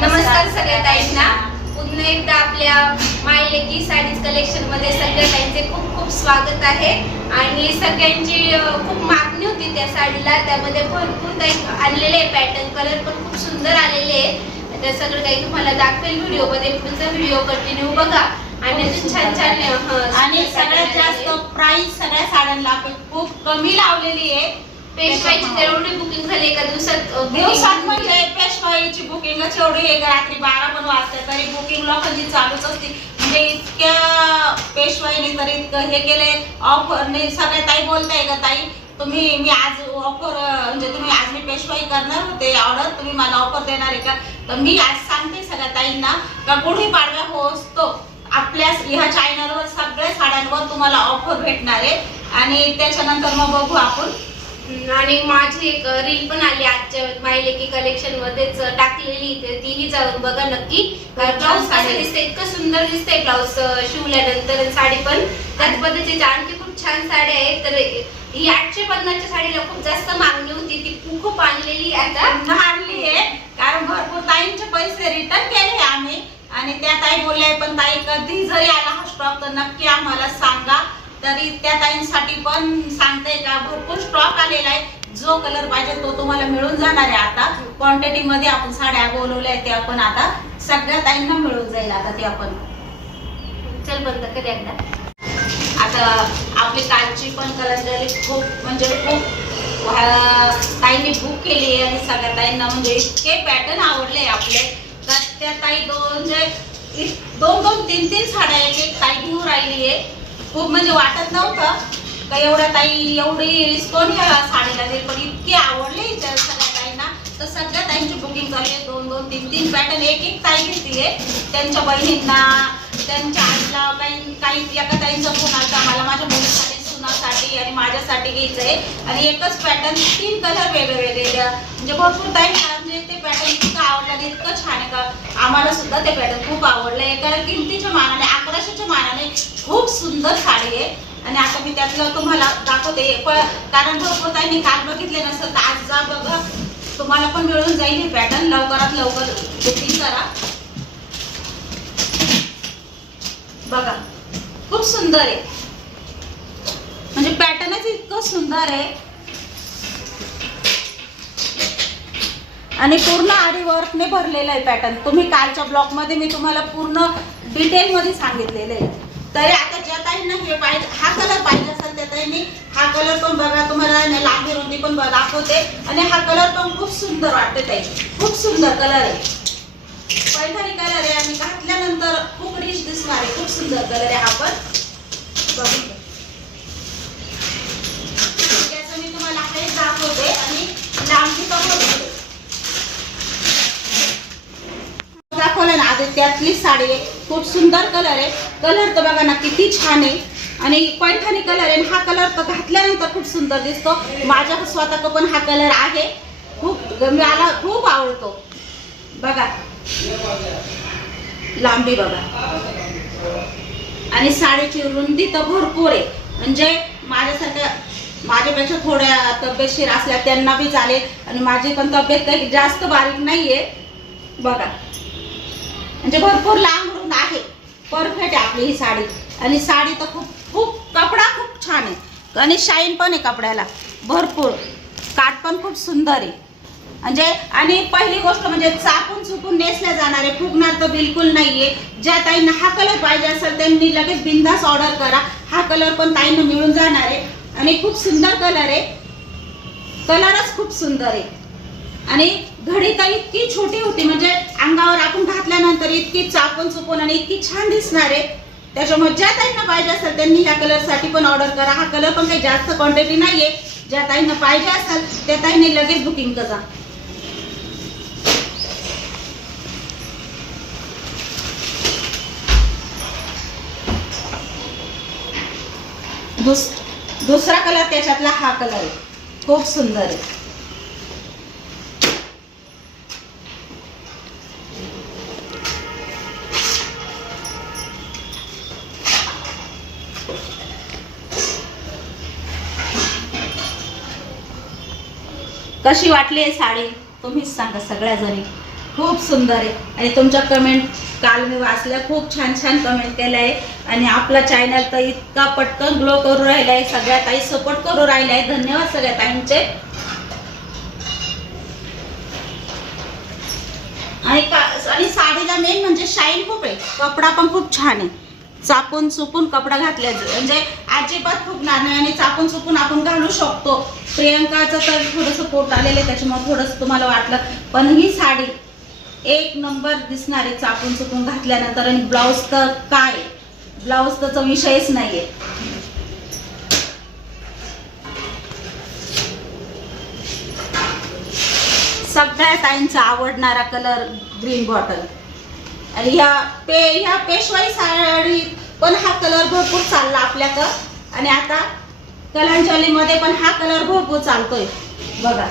नमस्कार सगळ्या ताईंना. पुन्हा एकदा आपल्या मायलेकी साडीज कलेक्शन मध्ये सगळ्या ताईंचे खूप खूप स्वागत आहे. आणि सगळ्यांची खूप मागणी होती त्या साडीला. त्यामध्ये भरपूर काही आणलेले पॅटर्न, कलर पण खूप सुंदर आलेले आहे. त्या सगळं काही तुम्हाला दाखवेल व्हिडिओ मध्ये. पुढचा व्हिडिओ कंटिन्यू बघा. आणि अजून छान छान आणि सगळ्यात जास्त प्राइस सगळ्या साड्यांना खूप कमी लावलेली आहे. पेशवाईची तेवढी बुकिंग झाली एका दिवसात म्हणजे पेशवाईची बुकिंगच एवढी आहे. रात्री 12 पण वाजता तरी बुकिंग लोकांची चालूच असते. म्हणजे इतक्या पेशवाईने तरी इतकं हे केले ऑफरने. सगळ्या ताई बोलताय का ताई तुम्ही मी आज ऑफर म्हणजे तुम्ही आज मी पेशवाई करणार होते ऑर्डर, तुम्ही मला ऑफर देणार आहे का? तर मी आज सांगते सगळ्या ताईंना का गुढीपाडवा होतो आपल्या ह्या चॅनलवर सगळ्या साड्यांवर तुम्हाला ऑफर भेटणार आहे. आणि त्याच्यानंतर मग बघू आपण. आणि माझी एक रील पण आली आजच्या मायलेकी कलेक्शन मध्येच टाकलेली, तीही जाऊन बघा नक्की. ब्लाऊज कसं दिसतंय, इतकं सुंदर दिसतंय ब्लाऊज शिवल्यानंतर. साडी पण त्याच पद्धतीची आणखी खूप छान साड्या आहेत. तर ही 850 च्या साडीला खूप जास्त मागणी होती, ती खूप आणलेली आता आणली आहे. कारण भरपूर ताईंचे पैसे रिटर्न केले आम्ही. आणि त्या ताई बोलल्या पण ताई कधी जरी आला हा स्टॉक तर नक्की आम्हाला सांगा. तरी त्या ताईंसाठी पण सांगते का भरपूर स्टॉक आलेला आहे. जो कलर पाहिजे तो तुम्हाला मिळून जाणार आहे. आता क्वांटिटी मध्ये आपण साड्या बोलवल्या आहेत, ते आपण आता सगळ्या ताईंना मिळून जाईल. आता ते आपण चल बंद कर एकदा. आता आपली कालची पण कलंदरी खूप म्हणजे खूप ताईंनी बुक केली आणि सगळ्या ताईंना म्हणजे इतके पॅटर्न आवडले आपले. तर त्या ताई दोन तीन साड्या एक ताई घेऊन राहिली आहे. खूप म्हणजे वाटत नव्हतं का एवढ्या ताई एवढी रिस्पॉन्स या साडीला देईल, पण इतकी आवडले त्या सगळ्या ताईंना. तर सगळ्या ताईंची बुकिंग झाली आहे. दोन तीन पॅटर्न एक ताई घेतलीये. त्यांच्या बहिणींना, त्यांच्या आईला, काही एका ताईंचा फोन आला मला माझ्या मुलीसाठी, सुनासाठी आणि माझ्यासाठी घ्यायचंय. आणि एकच पॅटर्न 3 कलर वेगळे म्हणजे भरपूर ताई म्हणजे ते पॅटर्न इतकं आवडलं आणि इतकं छान आहे का आम्हाला सुद्धा ते पॅटर्न खूप आवडलंय. कारण किमतीच्या मानाने 1100च्या मानाने खूप सुंदर साडी आहे. आणि आता मी त्यातलं तुम्हाला दाखवते. कारण भरपूर ताईंनी काल बघितले नसेल तर आज जा बघा, तुम्हाला पण मिळून जाईल हे पॅटर्न. लवकरात लवकर बुकिंग करा. बघा खूप सुंदर आहे. म्हणजे पॅटर्नच इतकं सुंदर आहे. आणि पूर्ण आरी वर्कने भरलेलं आहे पॅटर्न. तुम्ही कालच्या ब्लॉग मध्ये मी तुम्हाला पूर्ण डिटेल मध्ये सांगितलेलं आहे. तरी आता ज्या ताईंना हे पाहिजे, हा कलर पाहिजे असेल त्या ताईंनी हा कलर पण बघा. तुम्हाला लांबी रुंदी पण दाखवते. आणि हा कलर पण खूप सुंदर वाटते ताई. खूप सुंदर कलर आहे. पैठणी कलर आहे आणि घातल्यानंतर खूप रिच दिसणार आहे. खूप सुंदर कलर आहे हा पण. बघू त्याचं मी तुम्हाला हे दाखवते आणि लांबी पण दाखवलं ना. आता त्यातली साडी आहे, खूप सुंदर कलर आहे. कलर तर बघा ना किती छान आहे. आणि पैठणी कलर आहे. हा कलर तर घातल्यानंतर खूप सुंदर दिसतो. माझ्या स्वतःचा पण हा कलर आहे. खूप मला खूप आवडतो. बघा लांबी बघा. आणि साडीची रुंदी तर भरपूर आहे. म्हणजे माझ्यापेक्षा थोड्या तब्येतशीर असल्या त्यांना बी चालेल. आणि माझी पण तब्येत काही जास्त बारीक नाहीये. बघा म्हणजे भरपूर लांब रुंद आहे. परफेक्ट आहे आपली ही साडी. आणि साडी तर खूप कपडा खूप छान आहे. आणि शाईन पण आहे कपड्याला भरपूर. काठ पण खूप सुंदर आहे. म्हणजे आणि पहिली गोष्ट म्हणजे चापून चुपून नेसल्या जाणारे, फुगणार तर बिलकुल नाहीये. ज्या ताईंना हा कलर पाहिजे असेल त्यांनी लगेच बिंदास ऑर्डर करा. हा कलर पण ताईंना मिळून जाणार आहे. आणि खूप सुंदर कलर आहे. कलरच खूप सुंदर आहे. आणि घडी तर इतकी छोटी होती म्हणजे अंगावर आपण घातल्यानंतर इतकी चापून चुपून आणि इतकी छान दिसणार आहे. त्याच्यामुळे ज्या ताईंना पाहिजे असेल त्यांनी ह्या कलर साठी पण ऑर्डर करा. हा कलर पण काही जास्त क्वांटिटी नाहीये. ज्या ताईंना पाहिजे असेल त्या ताईंनी लगेच बुकिंग करा. दुसरा कलर त्याच्यातला हा कलर आहे. खूप सुंदर आहे. कशी वाटली साडी तुम्हीच सांगा सगळ्या जणी. खूप सुंदर आहे. आणि तुमच्या कमेंट काल मी वाचल्या, खूप छान छान कमेंट केल्या आहे. आणि आपला चॅनल तर इतका पटकन ग्लो करू राहिला आहे, सगळ्या ताई सपोर्ट करू राहिल्या आहे. धन्यवाद सगळ्या ताईंचे. आणि साडीला मेन म्हणजे शाईन खूप आहे, कपडा पण खूप छान आहे. चापून चुपून कपडा घातल्या म्हणजे अजिबात फुगणार नाही आणि चापून चुपून आपण घालू शकतो. प्रियंकाचं तर थोडंसं पोट आलेलं आहे त्याच्यामुळे थोडंसं तुम्हाला वाटलं, पण ही साडी एक नंबर दिसणार आहे चापून चुपून घातल्यानंतर. आणि ब्लाऊज तर काय, ब्लाऊज तर विषयच नाहीये. सगळ्या ताईंचा आवडणारा कलर ग्रीन बॉटल. आणि ह्या पेशवाई साडी पण हा कलर भरपूर चालला आपल्याकडं. आणि आता कलांजलीमध्ये पण हा कलर भरपूर चालतोय बघा.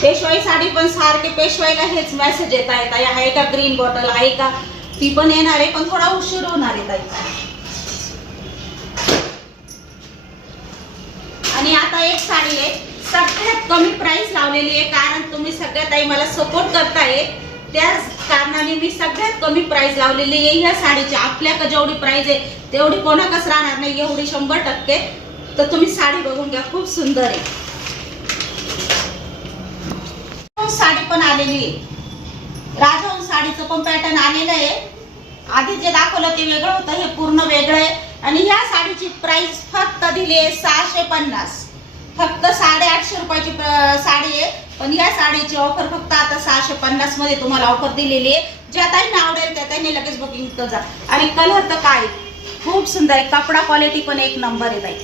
पेशवाई साडी पण सारखे पेशवाईला हेच मेसेज येत आहेत, आहे का ग्रीन बॉटल आहे का. ती पण येणार आहे पण थोडा उशीर होणार आहे ताई. आणि आता एक साडी आहे सगळ्यात कमी प्राइस लावलेली आहे, कारण तुम्ही सगळ्या ताई मला सपोर्ट करताय, त्याच कारणाने मी सगळ्यात कमी प्राइस लावलेली आहे ह्या साडीची. आपल्याकडे जेवढी प्राइस आहे तेवढी कोणाकच राहणार नाही, एवढी 100%. तर तुम्ही साडी बघून घ्या, खूप सुंदर आहे. साडी पण आलेली आहे, राजहंस साडीचं पण पॅटर्न आलेलं आहे. आधी जे दाखवलं ते वेगळं होतं, हे पूर्ण वेगळं आहे. आणि ह्या साडीची प्राइस फक्त दिली आहे 650, फक्त 850 रुपयाची साडी आहे. पण या साडीची ऑफर फक्त आता 650 मध्ये तुम्हाला ऑफर दिलेली आहे. ज्या ताईंना आवडेल त्या ताईंनी लगेच बुकिंग करा. आणि कलर तर काय खूप सुंदर आहे, कपडा क्वालिटी पण एक नंबर आहे ताई,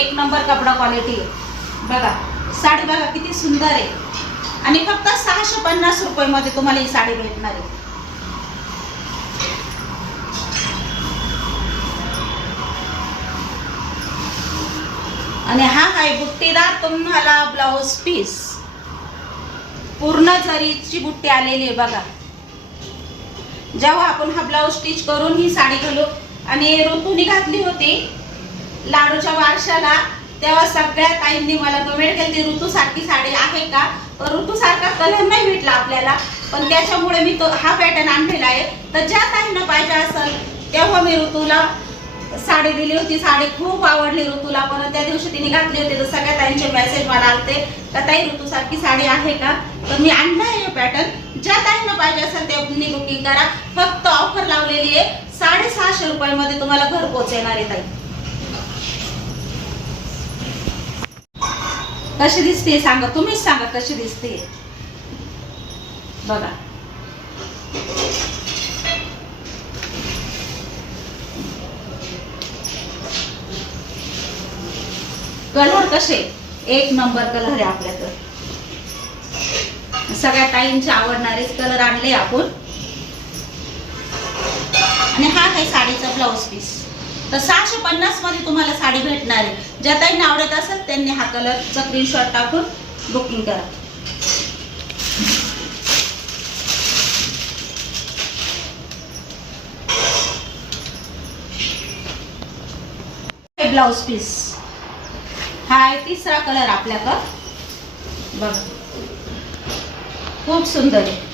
एक नंबर कपडा क्वालिटी आहे. बघा साडी बघा किती सुंदर आहे. आणि फक्त 650 रुपये मध्ये तुम्हाला ही साडी भेटणार आहे. आणि हा आहे बुट्टीदार तुम्हाला ब्लाउज पीस, पूर्ण जरीची बुट्टी आलेली आहे बघा. जेव्हा आपण हा ब्लाउज स्टिच करून ही साडी घालू, आणि ऋतूनी घातली होती लाडूच्या वारशाला, तेव्हा सगळ्या ताईंनी मला कमेंट केली ऋतू सारखी साडी आहे का. पण ऋतू सारखा कलर नाही भेटला आपल्याला, पण त्याच्यामुळे मी तो हा पॅटर्न आणलेला आहे. तर ज्या ताईंना पाहिजे असेल तेव्हा मी ऋतूला साडी दिली होती. साडी खूप आवडली ऋतूला, पण त्या दिवशी तिने घातली होती तर सगळ्या ताईंचे मेसेज मला आलते का ताई ऋतू सारखी साडी आहे का. तर मी आणला आहे हे पॅटर्न. ज्या ताईंना पाहिजे असेल त्यांनी बुकिंग करा. फक्त ऑफर लावलेली आहे 650 रुपयामध्ये तुम्हाला घर पोहोचणार आहे ताई. कशी दिसते सांगा, तुम्हीच सांगा कशी दिसते बघा. कलर कसे एक नंबर कलर आहे आपल्याकडे. सगळ्या ताईंचे आवडणारेच कलर आणले आपण. आणि हा आहे साडीचा ब्लाउज पीस. तर 650 मध्ये तुम्हाला साडी भेटणार आहे. ज्या ताईंना आवडत असेल त्यांनी हा कलरचा स्क्रीनशॉट टाकून बुकिंग करा. ब्लाउज पीस हा आहे तिसरा कलर आपल्याकडं बघा, खूप सुंदर आहे.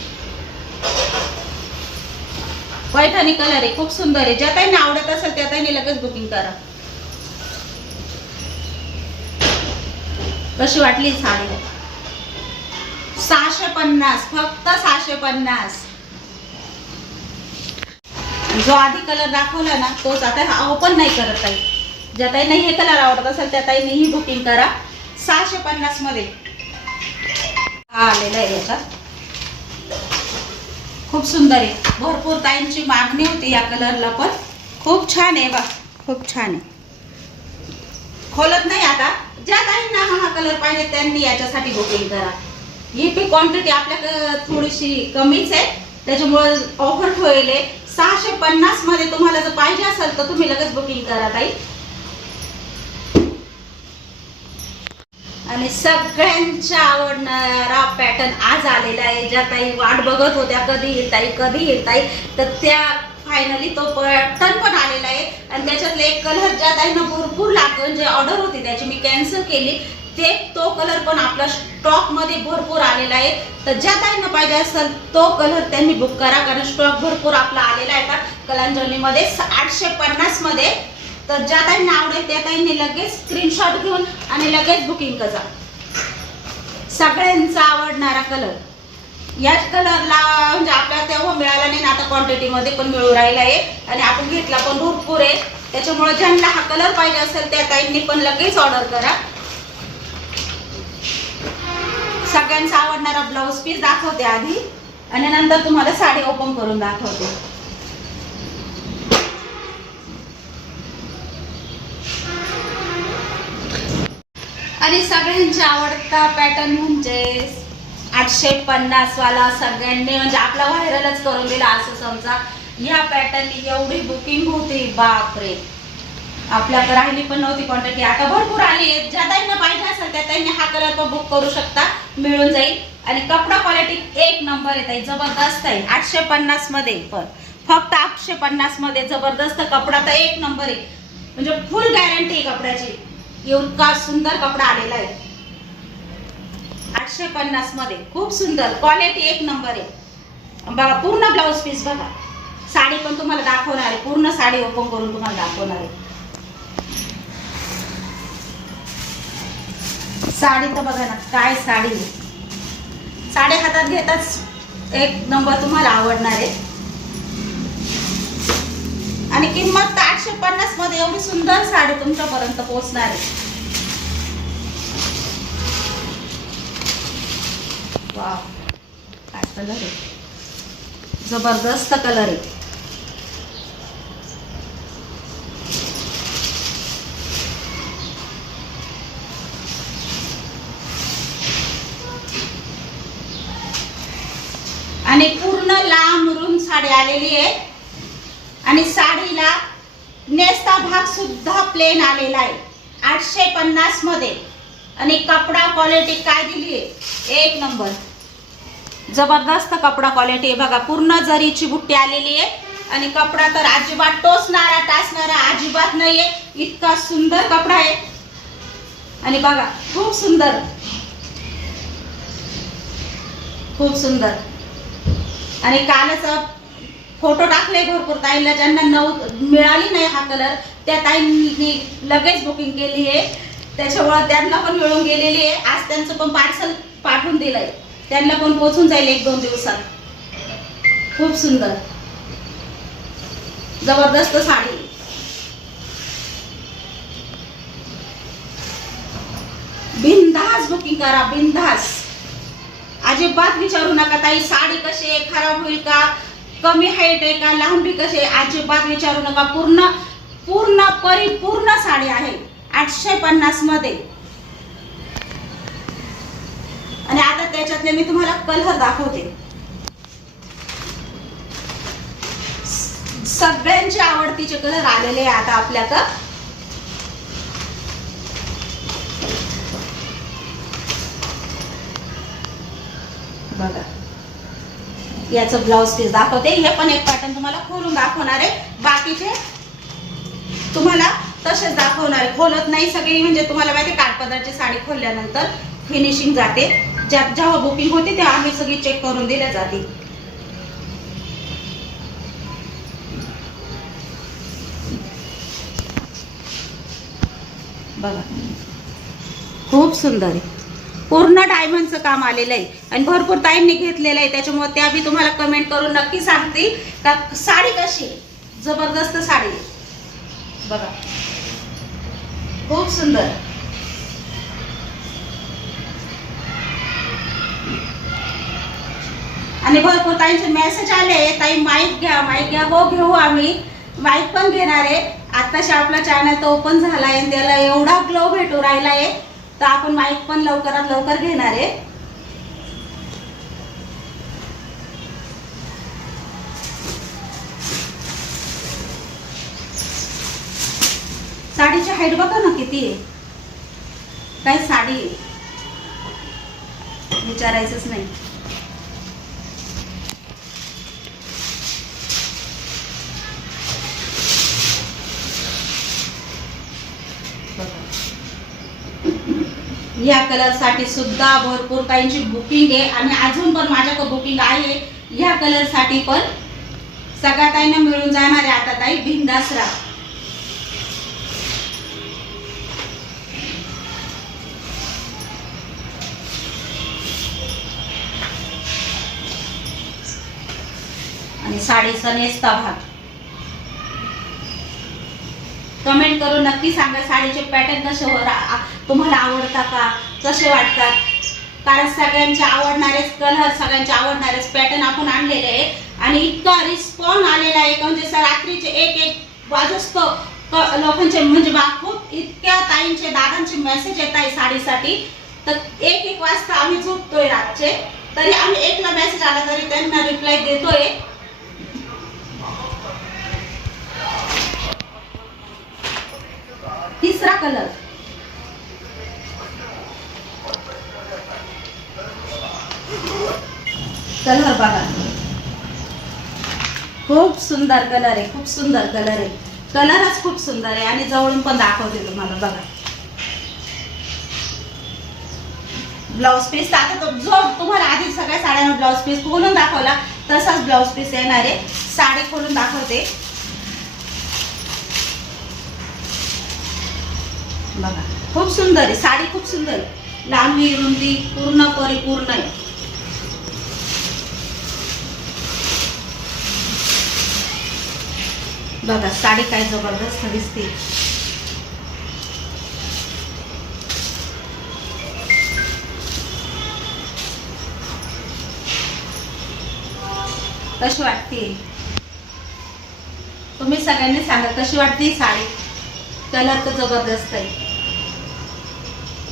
पैठणी कलर आहे, खूप सुंदर आहे. ज्या ताईंना आवडत असेल त्या ताईंनी लगेच बुकिंग करा. कशी वाटली साडी. 650, फक्त 650. जो आधी कलर दाखवला ना तोच आता ओपन नाही करत ताई. ज्या ताईंना हे कलर आवडत असेल त्या ताईंनी ही बुकिंग करा. 650 मध्ये हा आलेला आहे याचा. खूप सुंदर आहे. भरपूर ताईंची मागणी होती या कलरला, पण खूप छान आहे बा, खूप छान आहे. खोलत नाही आता. ज्या ताईंना हा कलर पाहिजे त्यांनी याच्यासाठी बुकिंग करा. ही पण क्वांटिटी आपल्याकडे थोडीशी कमीच आहे, त्याच्यामुळे ऑफर ठेवले 650 मध्ये. तुम्हाला जर पाहिजे असेल तर तुम्ही लगेच बुकिंग करा ताई. आणि सगळ्यांच्या आवडणारा पॅटर्न आज आलेला आहे. ज्या ताई वाट बघत होत्या कधी येताई कधी येताई, तर त्या फायनली तो पॅटर्न पण आलेला आहे. आणि त्याच्यातले एक कलर ज्या ताईंना भरपूर लागतो, जे ऑर्डर होती त्याची मी कॅन्सल केली, तो कलर पण आपला स्टॉक मध्ये भरपूर आलेला आहे. तर ज्या ताईंना पाहिजे असेल तो कलर त्यांनी बुक करा, कारण स्टॉक भरपूर आपला आलेला आहे का कलांजली मध्ये 850 मध्ये. तर ज्या ताईंना आवडेल त्या ताईंनी लगेच स्क्रीनशॉट घेऊन आणि लगेच बुकिंग करा. सगळ्यांचा आवडणारा कलर. याच कलरला म्हणजे आपल्याला तेव्हा मिळाला नाही ना, आता क्वांटिटी मध्ये पण मिळू राहिला आहे आणि आपण घेतला पण भरपूर आहे. त्याच्यामुळे ज्यांना हा कलर पाहिजे असेल त्या ताईंनी पण लगेच ऑर्डर करा. सगळ्यांचा आवडणारा ब्लाऊज पीस दाखवते आधी आणि नंतर तुम्हाला साडी ओपन करून दाखवते. आणि सगळ्यांचा आवडता पॅटर्न म्हणजे 850 वाला. सगळ्यांनी म्हणजे आपला व्हायरलच करून दिला असं समजा. या पॅटर्ननी एवढी बुकिंग होती, बापरे. आपल्याकडे राहिली पण नव्हती क्वांटिटी, आता भरपूर आली आहे. ज्या ताईंना पाहिजे असेल त्या ताईंनी हा कलर पण बुक करू शकता, मिळून जाईल. आणि कपडा क्वालिटी एक नंबर आहे ताई, जबरदस्त आहे. 850 मध्ये पण, फक्त 850 मध्ये जबरदस्त कपडा तर एक नंबर आहे. म्हणजे फुल गॅरंटी कपड्याची. इतका सुंदर कपडा आलेला आहे 850 मध्ये. खूप सुंदर क्वालिटी एक नंबर आहे. बघा पूर्ण ब्लाऊज पीस बघा. साडी पण तुम्हाला दाखवणार आहे, पूर्ण साडी ओपन करून तुम्हाला दाखवणार आहे. साडी तर बघा ना, काय साडी. साडी हातात घेताच एक नंबर तुम्हाला आवडणार आहे. आणि किंमत 850 मध्ये एवढी सुंदर साडी तुमच्यापर्यंत पोहोचणार आहे. वाव, काय कलर आहे, जबरदस्त कलर आहे. आणि पूर्ण लांब रुंद साडी आलेली आहे. आणि साडीला नेसता भाग सुद्धा प्लेन आलेला आहे 850 मध्ये. आणि कपडा क्वालिटी काय दिली आहे, एक नंबर. जबरदस्त कपडा क्वालिटी आहे. बघा पूर्ण जरीची बुट्टी आलेली आहे. आणि कपडा तर अजिबात टोचणारा टाचणारा अजिबात नाहीये, इतका सुंदर कपडा आहे. आणि बघा खूप सुंदर, खूप सुंदर. आणि कालच फोटो टाकले भरपूर ताईंना, ज्यांना मिळाली नाही हा कलर त्या ताईंनी लगेच बुकिंग केली आहे. त्याच्यामुळे त्यांना पण मिळून गेलेली आहे. आज त्यांचं पण पार्सल पाठवून दिलंय, त्यांना पण पोहोचून जाईल 1-2 दिवसात. खूप सुंदर जबरदस्त साडी. बिनधास्त बुकिंग करा, बिनधास्त. अजिबात विचारू नका ताई साडी कशी आहे, खराब होईल का, कमी हाईट आहे का, लांबी कशी आहे, अजिबात विचारू नका. पूर्ण पूर्ण परिपूर्ण साडी आहे 850 मध्ये. आणि आता त्याच्यातले मी तुम्हाला कलर दाखवते. सगळ्यांचे आवडतीचे कलर आलेले आहे आता आपल्याकडे. बघा याचं ब्लाउज पीस दाखवते. हे पण एक पॅटर्न तुम्हाला खोलून दाखवणार आहे, बाकीचे तुम्हाला तसेच दाखवणार आहे. खोलत नाही सगळी, म्हणजे तुम्हाला माहिती काठपदराची साडी खोलल्यानंतर फिनिशिंग जाते. जेव्हा बुकिंग होते तेव्हा आम्ही सगळी चेक करून दिल्या जाते. बघा खूप सुंदर आहे. पूर्ण डायमंडचं काम आलेलं आहे आणि भरपूर ताईंनी घेतलेलं आहे. त्याच्यामुळे त्या बी तुम्हाला कमेंट करून नक्की सांगतील का साडी कशी आहे. जबरदस्त साडी आहे. बघा खूप सुंदर. आणि भरपूर ताईंचे मेसेज आले, ताई माईक घ्या, माईक घ्या. हो घेऊ, आम्ही माईक पण घेणार आहे. आताशी आपला चॅनल तो ओपन झालाय आणि त्याला एवढा ग्लो भेटू राहिला आहे, तर आपण माईक पण लवकरात लवकर घेणार आहे. साडीची हाईट बघा ना किती आहे. काय साडी आहे, विचारायचंच नाही. ह्या कलर साठी सुद्धा भरपूर ताईंची बुकिंग आहे आणि अजून पण माझ्याकडे बुकिंग आहे. ह्या कलर साठी पण सगळ्या ताईंना मिळून जाणार आहे. आता ताई बिंदास राहा. आणि साडीचा नेसता भाग कमेंट करून नक्की सांगा साडीचे पॅटर्न कसे तुम्हाला आवडतात का, कसे वाटतात. कारण सगळ्यांचे आवडणारेच कलर, सगळ्यांचे आवडणारेच पॅटर्न आपण आणलेले आहे आणि इतका रिस्पॉन्स आलेला आहे म्हणजे रात्रीचे एक वाजस्त लोकांचे म्हणजे खूप इतक्या ताईंचे दादांचे मेसेज येत आहे साडीसाठी. तर एक वाजता आम्ही झोपतोय रातचे, तरी आम्ही 1ला मेसेज आला तरी त्यांना रिप्लाय देतोय. तिसरा कलर बघा, खूप सुंदर कलर आहे, खूप सुंदर कलर आहे. कलरच खूप सुंदर आहे आणि जवळून पण दाखवते तुम्हाला. बघा ब्लाउज पीस आता जो तुम्हाला आधी सगळ्या साड्यांवर ब्लाउज पीस खोलून दाखवला तसाच ब्लाउज पीस येणार आहे. साडी खोलून दाखवते बघा, खूप सुंदर आहे साडी, खूप सुंदर आहे. लांबी रुंदी पूर्ण परिपूर्ण आहे. बघा साडी काय जबरदस्त दिसते. कशी वाटते तुम्ही सगळ्यांनी सांगा, कशी वाटते साडी. कलर तर जबरदस्त आहे,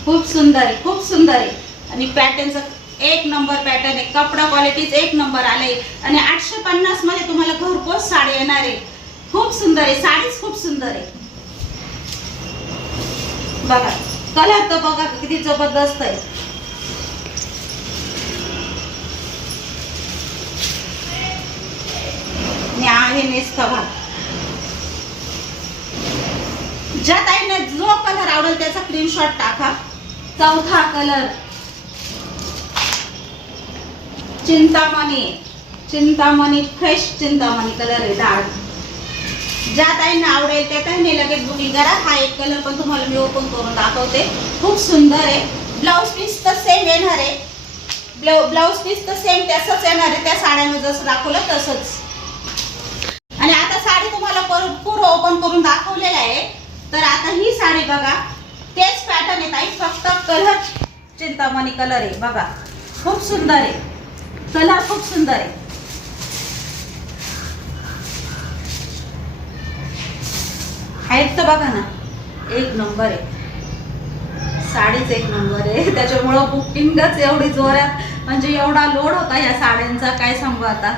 खूप सुंदर आहे, खूप सुंदर आहे. आणि पॅटर्नचा 1 नंबर पॅटर्न आहे. कपडा क्वालिटीच 1 नंबर आले आणि 850 मध्ये तुम्हाला घरपोच साडी येणार आहे. खूप सुंदर आहे, साडीच खूप सुंदर आहे. बघा कलर तर बघा किती जबरदस्त आहे. आहे नेसता भाग. ज्या ताईंना जो कलर आवडेल त्याचा स्क्रीनशॉट टाका. चौथा colour Chintamani fresh Chintamani colour आहे डार्क. ज्या ताईंना आवडेल त्या ताईंनी लगेच बुकिंग करा. हा एक कलर पण तुम्हाला मी ओपन करून दाखवते. खूप सुंदर आहे. ब्लाउज पीस तर सेम येणार आहे. ब्लाउज पीस तर सेम तसंच येणार आहे, त्या साड्यांवर जसं दाखवलं तसंच. आणि आता साडी तुम्हाला पूर्ण ओपन करून दाखवलेलं आहे. तर आता ही साडी बघा, तेच पॅटर्न आहे ताई, फक्त कलर चिंतामणी कलर आहे. बघा खूप सुंदर आहे, कलर खूप सुंदर आहे. हाईट तर बघा ना 1 नंबर आहे. साडीच 1 नंबर आहे. त्याच्यामुळं बुकिंगच एवढी जोरात, म्हणजे एवढा लोड होता या साड्यांचा, काय सांगू आता.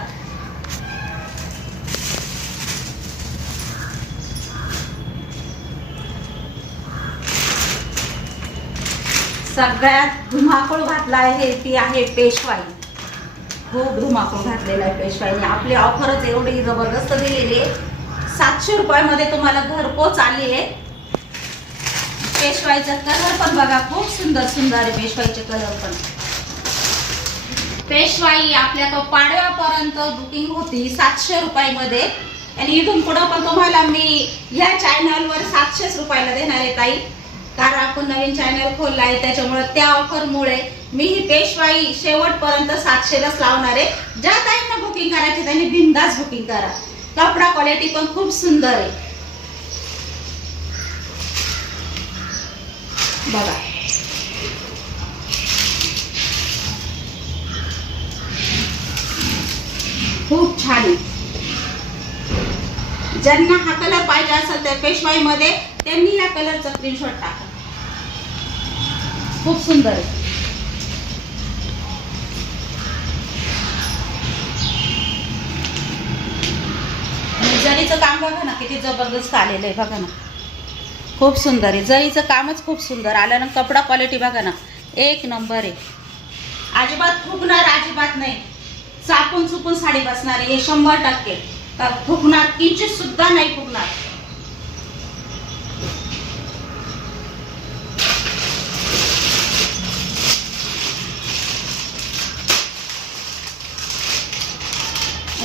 सगळ्यात धुमाकूळ घातला आहे ती आहे पेशवाई. खूप धुमाकूळ घातलेला आहे पेशवाईने. आपली ऑफरच एवढी जबरदस्त दिलेली आहे. 700 रुपयामध्ये तुम्हाला घरपोच आली आहे. पेशवाईचा कलर पण बघा, खूप सुंदर सुंदर आहे पेशवाईचे कलर पण. पेशवाई आपल्याकडं पाडव्यापर्यंत बुकिंग होती 700 रुपयामध्ये आणि इथून पुढं पण तुम्हाला मी या चॅनलवर 700 रुपयाला देणार आहे ताई. कारण आपण नवीन चॅनल खोलला आहे, त्याच्यामुळे त्या ऑफरमुळे मी ही पेशवाई शेवटपर्यंत 700लाच लावणार आहे. ज्या ताईंना बुकिंग करायची त्यांनी बिंदास बुकिंग करा. कपडा क्वालिटी पण खूप सुंदर आहे. बघा खूप छान आहे. ज्यांना हा कलर पाहिजे असेल तर पेशवाई मध्ये त्यांनी या कलरचा स्क्रीनशॉट टाका. खूप सुंदर आहे. जरीचं काम बघा ना किती जबरदस्त आलेलं आहे. बघा ना खूप सुंदर आहे. जरीचं कामच खूप सुंदर आलं ना. कपडा क्वालिटी बघा ना 1 नंबर आहे. अजिबात फुगणार अजिबात नाही. चापून चुपून साडी बसणार आहे हे 100%. तर फुगणार किंचित सुद्धा नाही फुगणार.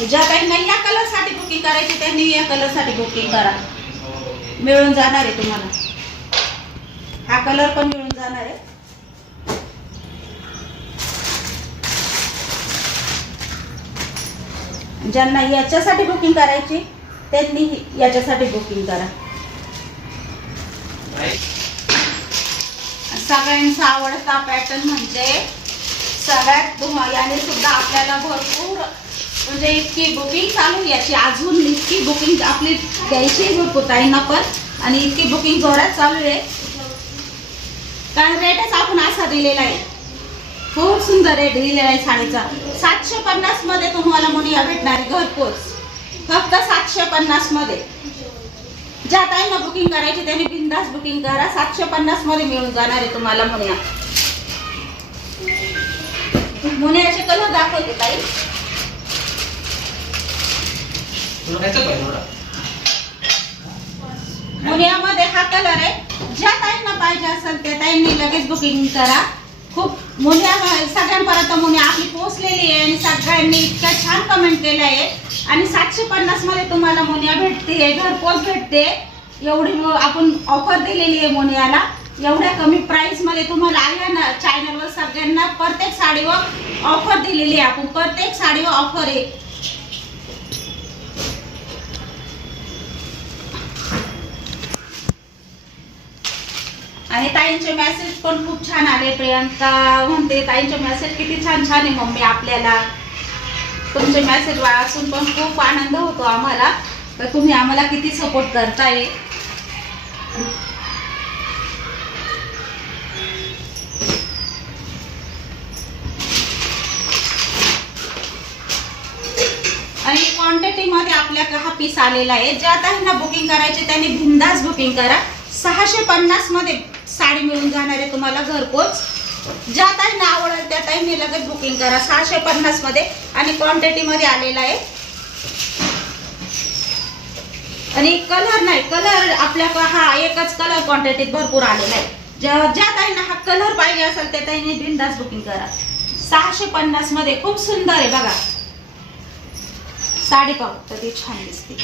ज्या ताईंना या कलरसाठी बुकिंग करायची त्यांनी या कलरसाठी बुकिंग करा, मिळून जाणार आहे तुम्हाला. हा कलर पण मिळून जाणार आहे. ज्यांना याच्यासाठी बुकिंग करायची त्यांनी याच्यासाठी बुकिंग करा. सगळ्यांचा आवडता पॅटर्न म्हणजे सगळ्यात याने सुद्धा आपल्याला भरपूर म्हणजे इतकी बुकिंग चालू याची, अजून इतकी बुकिंग आपली द्यायची भरपूर ताईंना पण, आणि इतकी बुकिंग जोरात चालू आहे. कारण रेटच आपण असा दिलेला आहे, खूप सुंदर रेट दिलेला आहे साडीचा. 750 मध्ये तुम्हाला मुनिया भेटणार आहे घरपोच, फक्त 750 मध्ये. ज्या ताईंना बुकिंग करायची त्यांनी बिंदास बुकिंग करा, 750 मध्ये मिळून जाणार आहे तुम्हाला मुनिया. मुनियाचे कलर दाखवते ताई. मुनियामध्ये हा कलर आहे. ज्या ताईंना पाहिजे असेल त्या ताईंनी लगेच बुकिंग करा. खूप मुनिया सगळ्यांपर्यंत मुनिया आपली पोहोचलेली आहे आणि सगळ्यांनी इतक्या छान कमेंट केल्या आहे. आणि 750 मध्ये तुम्हाला मुनिया भेटते, घरपोच भेटते. एवढी आपण ऑफर दिलेली आहे मुनियाला. एवढ्या कमी प्राइस मध्ये तुम्हाला या चॅनलवर सगळ्यांना प्रत्येक साडीवर ऑफर दिलेली आहे. आपण प्रत्येक साडीवर ऑफर आहे. आणि ताईंचे मेसेज पण खूप छान आले. प्रियंका म्हणते ताईंचे मेसेज किती छान छान आहे मम्मी, आपल्याला तुमचे मेसेज वाचून पण खूप आनंद होतो आम्हाला, तर तुम्ही आम्हाला किती सपोर्ट करताय. आणि क्वांटिटी मध्ये आपल्याकडे हा पीस आलेला आहे. ज्या ताईंना बुकिंग करायचे त्यांनी बिंदास बुकिंग करा. 650 मध्ये साडी मिळून जाणार आहे तुम्हाला घरपोच. ज्या ताईंना आवडेल त्या ताईंनी लगेच बुकिंग करा 650 मध्ये, आणि क्वांटिटी मध्ये आलेला आहे. आणि कलर नाही, कलर आपल्याकडे हा एकच कलर क्वांटिटीत भरपूर आलेला आहे. ज्या ताईंना हा कलर पाहिजे असेल त्या ताईंनी बिंदास बुकिंग करा. 650 मध्ये खूप सुंदर आहे बघा साडी. पाहू तर ती छान दिसते.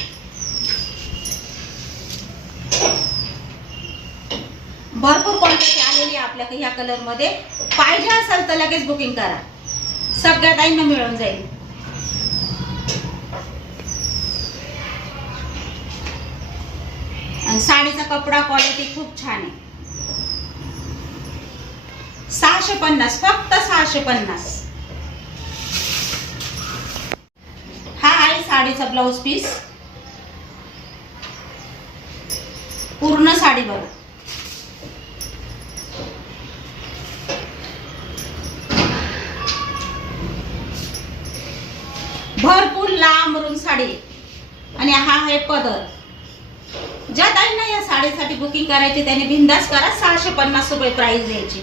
भरपूर क्वांटिटी आलेली आहे आपल्याकडे या कलर मध्ये. पाहिजे असेल तर लगेच बुकिंग करा, सगळ्या ताईंना मिळून जाईल. आणि साडीचा कपडा क्वालिटी खूप छान आहे. 650, फक्त 650. हा आहे साडीचा ब्लाउज पीस. पूर्ण साडी बघा. भरपूर लांबरून साडी. आणि हा आहे पदर. ज्या ताईंना या साडीसाठी बुकिंग करायची त्यांनी बिंदास करा. 650 रुपये प्राइस द्यायची.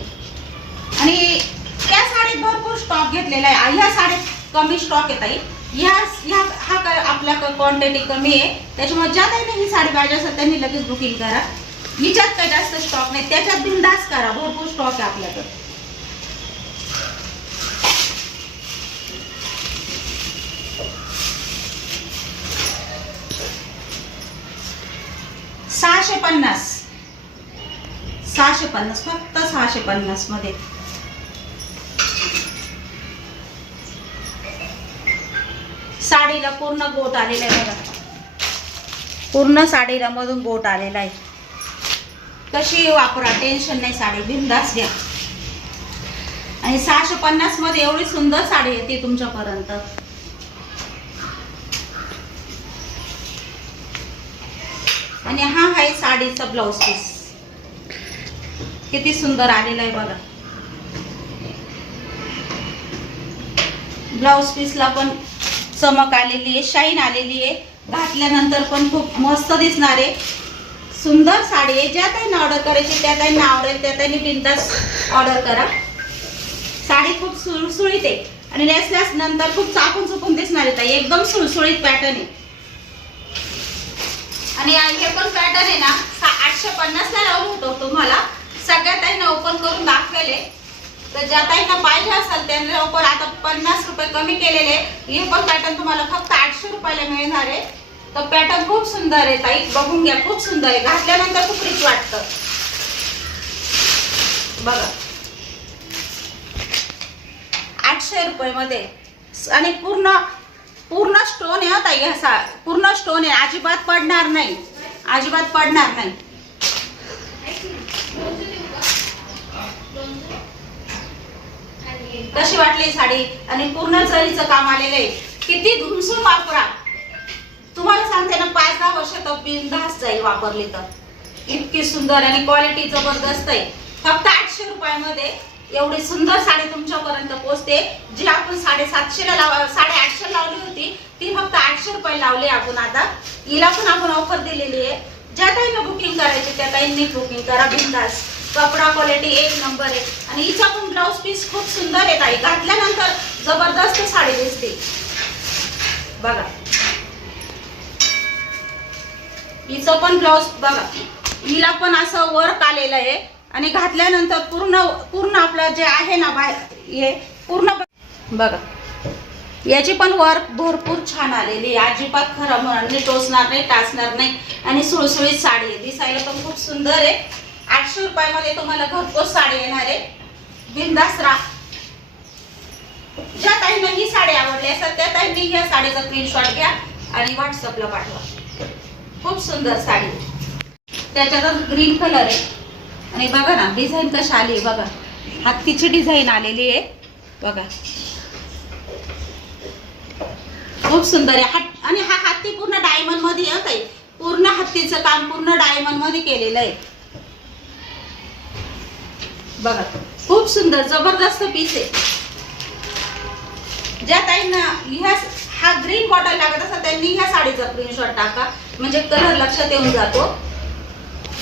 आणि त्या साडीत भरपूर स्टॉक घेतलेला आहे. ह्या साडीत कमी स्टॉक येत आहे. हा आपल्याकडे क्वांटिटी कमी आहे, त्याच्यामुळे ज्या ताईंना ही साडी पाहिजे असेल त्यांनी लगेच बुकिंग करा. हिच्यात काही जास्त स्टॉक नाही, त्याच्यात बिंदास करा. भरपूर स्टॉक आहे आपल्याकडे. $650, फक्त 650 मध्ये. साडीला पूर्ण गोट आलेला आहे बघा. पूर्ण साडीला मधून गोट आलेला आहे. कशी वापरा, टेन्शन नाही, साडी बिंदास घ्या. आणि 650 मध्ये एवढी सुंदर साडी येते तुमच्यापर्यंत. आणि हा आहे साडीचा ब्लाउज पीस. किती सुंदर आलेला आहे बघा. ब्लाउज पीसला पण चमक आलेली आहे, शाईन आलेली आहे. घातल्यानंतर पण खूप मस्त दिसणार आहे. सुंदर साडी आहे. ज्या ताईंना ऑर्डर करायची त्या ताईंना आवडेल त्या ताईंनी बिनधास्त ऑर्डर करा. साडी खूप सुळसुळीत आहे आणि नेसल्यास नंतर खूप चापून चुपून दिसणार आहे ताई. एकदम सुळसुळीत पॅटर्न आहे. आणि हे पण पॅटर्न आहे ना 850 ला लावून होतो तुम्हाला. सगळ्या ताईंना ओपन करून दाखवले. तर ज्या ताईंना पाहिजे असेल त्यांना लवकर आता 50 रुपये कमी केलेले. हे पण पॅटर्न तुम्हाला फक्त 800 रुपयाला मिळणार आहे. तर पॅटर्न खूप सुंदर आहे ताई, बघून घ्या, खूप सुंदर आहे. घातल्यानंतर खूप रिच वाटतं बघा. 800 रुपये मध्ये आणि पूर्ण स्टोन आहे ताई. असा पूर्ण स्टोन आहे, अजिबात पडणार नाही, अजिबात पडणार नाही. कशी वाटली साडी? आणि पूर्ण जरीचं काम आलेलं आहे. किती धुमसून वापरा, तुम्हाला सांगते ना 5-10 वर्ष तर बिनधास्त जाईल वापरली तर. इतकी सुंदर आणि क्वालिटी जबरदस्त आहे. फक्त 800 रुपयामध्ये एवढी सुंदर साडी तुमच्यापर्यंत पोहोचते. जी आपण 850 लावली होती ती फक्त 800 रुपये लावली आपण. आता हिला पण आपण ऑफर दिलेली आहे. ज्या ताईंना बुकिंग करायची त्या ताईंनी बुकिंग करा बिनधास्त. कपडा क्वालिटी 1 नंबर आहे. आणि हिचा पण ब्लाउज पीस खूप सुंदर आहे ताई, घातल्यानंतर जबरदस्त साडी दिसते बघा. हिचं पण ब्लाउज बघा, हिला पण असं वर्क आलेलं आहे आणि घातल्यानंतर पूर्ण आपलं जे आहे ना बाहेर हे पूर्ण बघा. याची पण वर्क भरपूर छान आलेली आहे. अजिबात खराब होणार नाही, टोचणार नाही, टाचणार नाही आणि सुळसुळीत साडी आहे. दिसायला पण खूप सुंदर आहे. 800 रुपयामध्ये तुम्हाला घरपोच साडी येणार आहे. बिनधास्त राहा. ज्या ताईंना ही साडी आवडली असेल त्या ताईंनी या साडीचा स्क्रीनशॉट घ्या आणि व्हॉट्सअपला पाठवा. खूप सुंदर साडी, त्याच्यातच ग्रीन कलर आहे. आणि बघा ना डिझाईन कशी आली आहे बघा, हत्तीची डिझाईन आलेली आहे बघा, खूप सुंदर आहे. आणि हा हत्ती पूर्ण डायमंड मध्ये येत आहे. पूर्ण हत्तीचं काम पूर्ण डायमंड मध्ये केलेलं आहे बघा. खूप सुंदर जबरदस्त पीस आहे. ज्या ताईंना हा ग्रीन बॉटल लागत असेल त्यांनी ह्या साडीचा स्क्रीनशॉट टाका, म्हणजे कलर लक्षात येऊन जातो.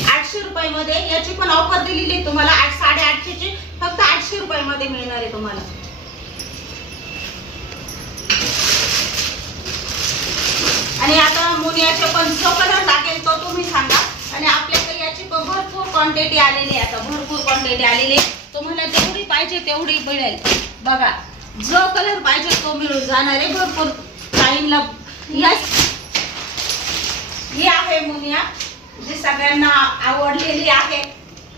800 रुपयामध्ये याची पण ऑफर दिलेली आहे तुम्हाला. 850 ची फक्त 800 रुपयामध्ये मिळणार आहे तुम्हाला. आणि आता मुनियाचे पण जो कलर लागेल तो तुम्ही सांगा. आणि आपल्याकडे याची पण भरपूर क्वांटिटी आलेली आहे. आता भरपूर क्वांटिटी आलेली आहे. तुम्हाला जेवढी पाहिजे तेवढी मिळेल बघा. जो कलर पाहिजे तो मिळून जाणार आहे. भरपूर टाइमला ही आहे मुनिया, जी सगळ्यांना आवडलेली आहे.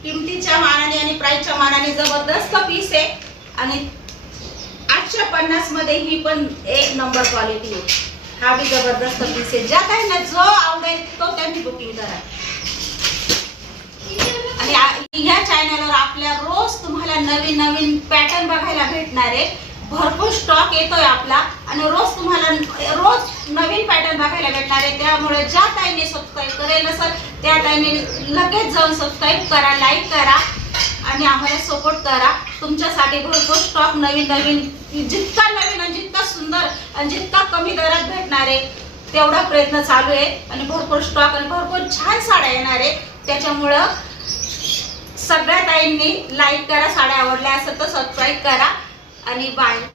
किमतीच्या मानाने आणि प्राइसच्या मानाने जबरदस्त पीस आहे. आणि 850 मध्ये ही पण 1 नंबर क्वालिटी आहे. हा भी जबरदस्त पीस आहे. ज्या काहींना जो आवडेल तो त्यांनी बुकिंग करा. आणि या चॅनलवर आपल्या रोज तुम्हाला नवीन पॅटर्न बघायला भेटणार आहे. भरपूर स्टॉक येतोय आपला आणि रोज तुम्हाला नवीन पॅटर्न बघायला भेटणार आहे. त्यामुळे ज्या ताईंनी सबस्क्राईब करेल असेल त्या ताईंनी लगेच जाऊन सबस्क्राईब करा, लाईक करा आणि आम्हाला सपोर्ट करा. तुमच्यासाठी भरपूर स्टॉक नवीन जितका नवीन आणि जितका सुंदर आणि जितका कमी दरात भेटणार आहे तेवढा प्रयत्न चालू आहे. आणि भरपूर स्टॉक आणि भरपूर छान साड्या येणार आहे. त्याच्यामुळं सगळ्या ताईंनी लाईक करा. साड्या आवडल्या असेल तर सबस्क्राईब करा आणि बाय.